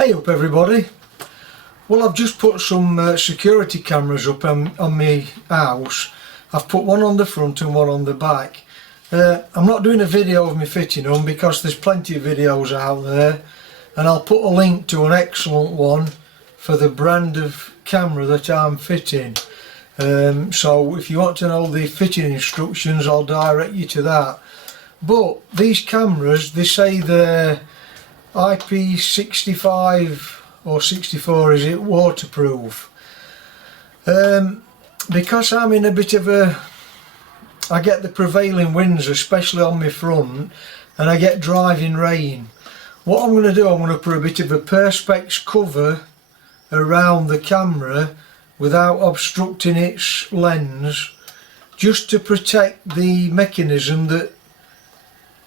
Hey up everybody. Well, I've just put some security cameras up on my house. I've put one on the front and one on the back. I'm not doing a video of me fitting them because there's plenty of videos out there, and I'll put a link to an excellent one for the brand of camera that I'm fitting. So if you want to know the fitting instructions, I'll direct you to that. But these cameras, they say they're IP65 or 64, is it, waterproof. Because I'm in a bit of I get the prevailing winds, especially on my front, and I get driving rain. What I'm going to do, I'm going to put a bit of a Perspex cover around the camera without obstructing its lens, just to protect the mechanism that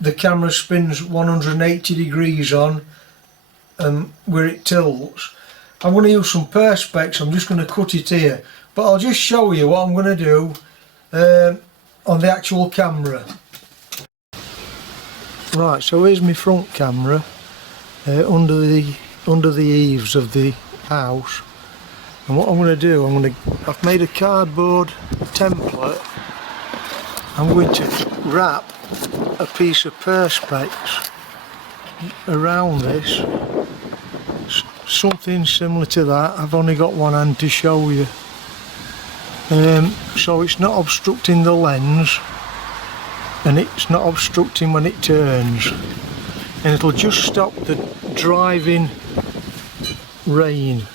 the camera spins 180 degrees on where it tilts. I'm going to use some Perspex. I'm just going to cut it here, but I'll just show you what I'm going to do on the actual camera. Right, so here's my front camera under the eaves of the house, and what I'm going to do, I've made a cardboard template. I'm going to wrap a piece of Perspex around this, something similar to that. I've only got one hand to show you, so it's not obstructing the lens and it's not obstructing when it turns, and it'll just stop the driving rain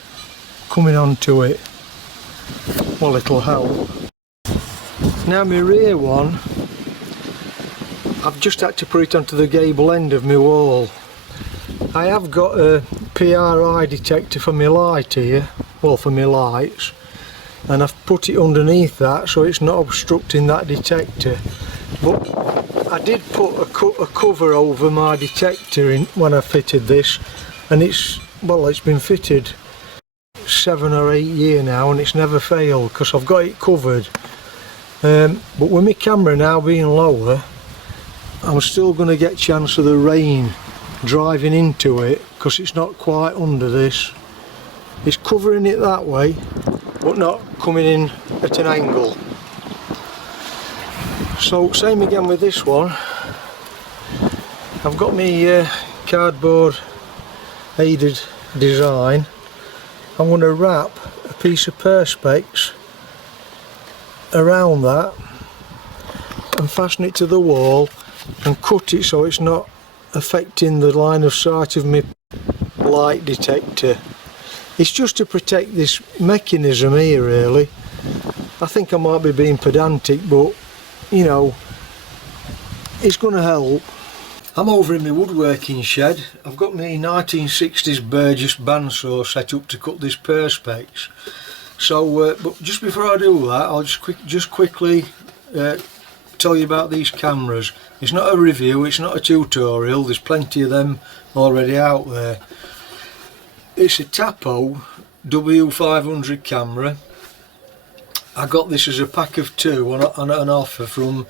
coming onto it. Well, it'll help. Now my rear one, I've just had to put it onto the gable end of my wall. I have got a PRI detector for my light here, well, for my lights, and I've put it underneath that so it's not obstructing that detector. But I did put a cover over my detector when I fitted this, and it's been fitted 7 or 8 years now and it's never failed because I've got it covered. But with my camera now being lower, I'm still going to get a chance of the rain driving into it because it's not quite under this. It's covering it that way but not coming in at an angle. So same again with this one. I've got my cardboard aided design. I'm going to wrap a piece of Perspex around that and fasten it to the wall and cut it so it's not affecting the line of sight of my light detector. It's just to protect this mechanism here, really. I think I might be being pedantic, but you know, it's going to help. I'm over in my woodworking shed. I've got my 1960s Burgess bandsaw set up to cut this Perspex. So, but just before I do that, I'll just quickly tell you about these cameras. It's not a review, it's not a tutorial, there's plenty of them already out there. It's a Tapo W500 camera. I got this as a pack of 2 on an offer from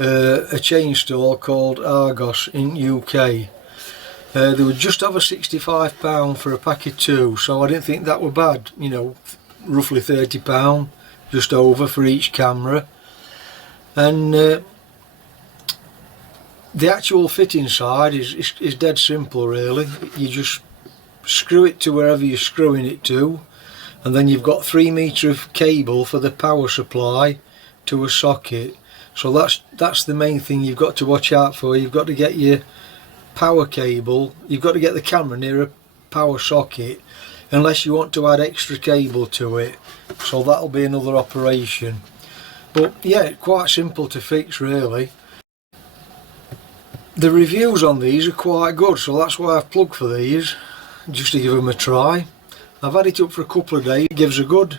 a chain store called Argos in UK. They were just over £65 for a pack of 2, so I didn't think that were bad, you know, roughly £30 just over for each camera. And the actual fitting side is dead simple, really. You just screw it to wherever you're screwing it to, and then you've got 3 metre of cable for the power supply to a socket. So that's the main thing you've got to watch out for. You've got to get your power cable, you've got to get the camera near a power socket, unless you want to add extra cable to it, so that'll be another operation. But yeah, quite simple to fix, really. The reviews on these are quite good, so that's why I've plugged for these, just to give them a try. I've had it up for a couple of days. It gives a good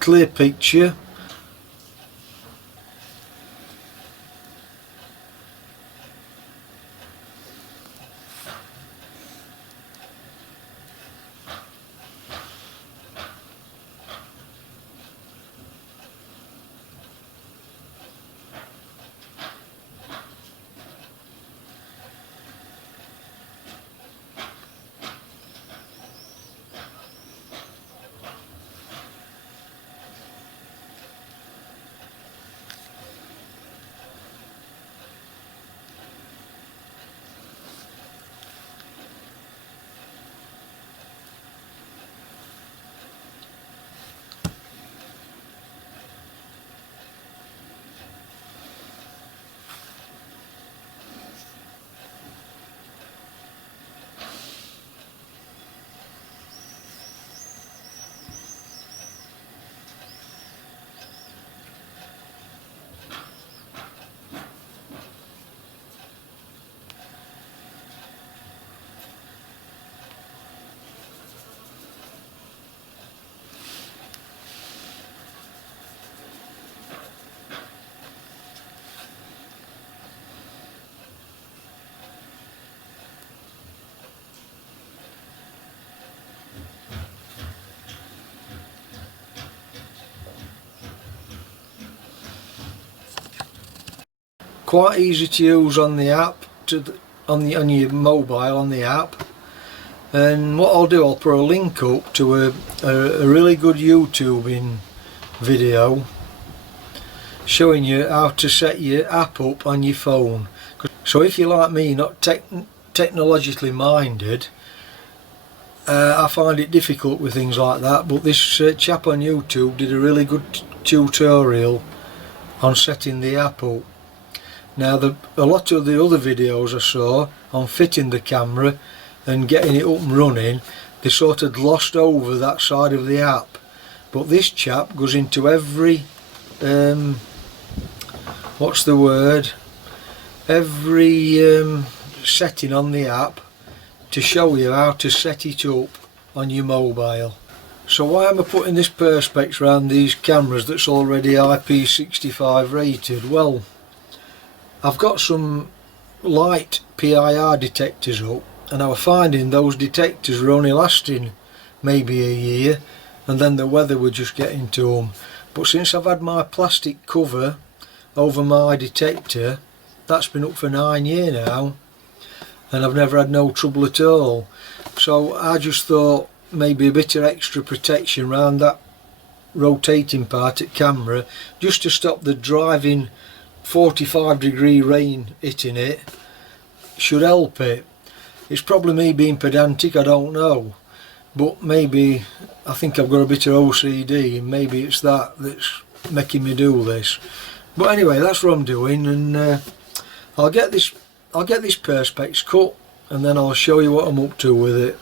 clear picture. quite easy to use on the app, on your mobile on the app. And what I'll do, I'll put a link up to a really good YouTubing video showing you how to set your app up on your phone. So if you're like me, not technologically minded, I find it difficult with things like that, but this chap on YouTube did a really good tutorial on setting the app up. Now a lot of the other videos I saw on fitting the camera and getting it up and running, they sort of glossed over that side of the app, but this chap goes into every what's the word, every setting on the app to show you how to set it up on your mobile. So why am I putting this Perspex around these cameras that's already IP65 rated? Well, I've got some light PIR detectors up, and I was finding those detectors were only lasting maybe a year, and then the weather would just get into them. But since I've had my plastic cover over my detector, that's been up for 9 years now, and I've never had no trouble at all. So I just thought maybe a bit of extra protection around that rotating part of camera, just to stop the driving 45-degree rain hitting it, should help it. It's probably me being pedantic, I don't know, but maybe I think I've got a bit of OCD, and maybe it's that's making me do this. But anyway, that's what I'm doing, and I'll get this Perspex cut, and then I'll show you what I'm up to with it.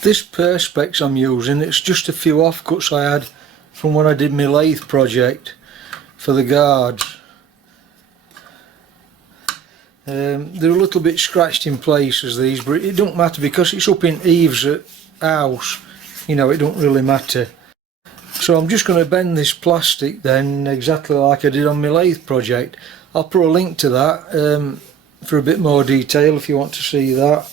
This Perspex I'm using, it's just a few offcuts I had from when I did my lathe project for the guards. They're a little bit scratched in places, these, but it don't matter because it's up in eaves at house, you know, it don't really matter. So I'm just going to bend this plastic then exactly like I did on my lathe project. I'll put a link to that for a bit more detail if you want to see that.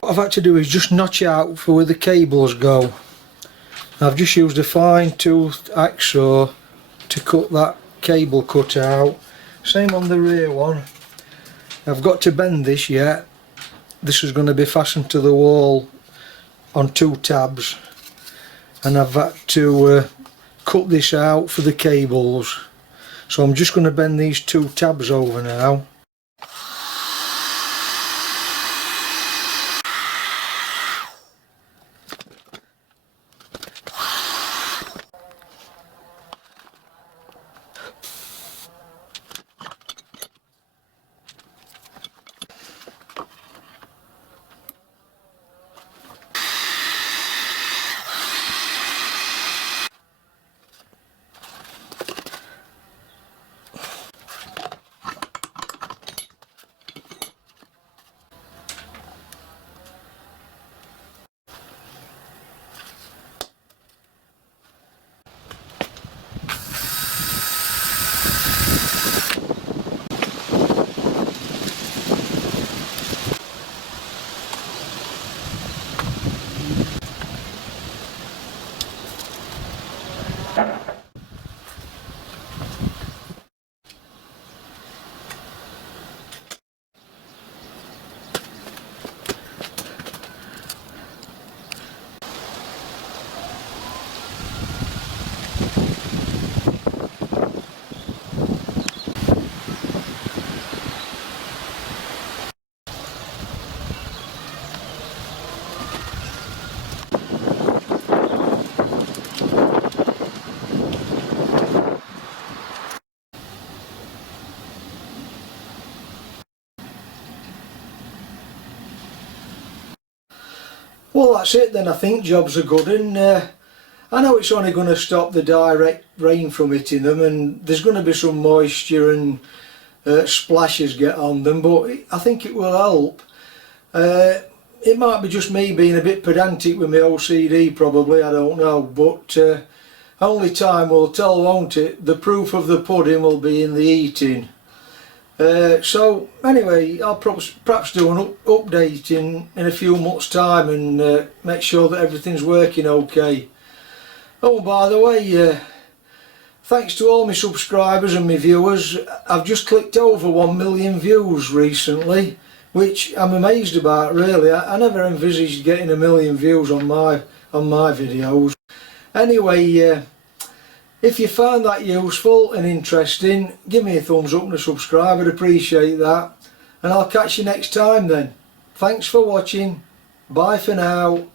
What I've had to do is just notch out for where the cables go. I've just used a fine-toothed hacksaw to cut that cable cut out. Same on the rear one. I've got to bend this yet. This is going to be fastened to the wall on 2 tabs, and I've had to cut this out for the cables. So I'm just going to bend these 2 tabs over now. Well, that's it then. I think jobs are good, and I know it's only going to stop the direct rain from hitting them, and there's going to be some moisture and splashes get on them, but I think it will help. It might be just me being a bit pedantic with my OCD probably, I don't know, but only time will tell, won't it? The proof of the pudding will be in the eating. So anyway, I'll perhaps do an update in a few months' time and make sure that everything's working okay. Oh, by the way, thanks to all my subscribers and my viewers. I've just clicked over 1 million views recently, which I'm amazed about really. I never envisaged getting 1 million views on my videos. Anyway, if you find that useful and interesting, give me a thumbs up and a subscribe, I'd appreciate that. And I'll catch you next time then. Thanks for watching. Bye for now.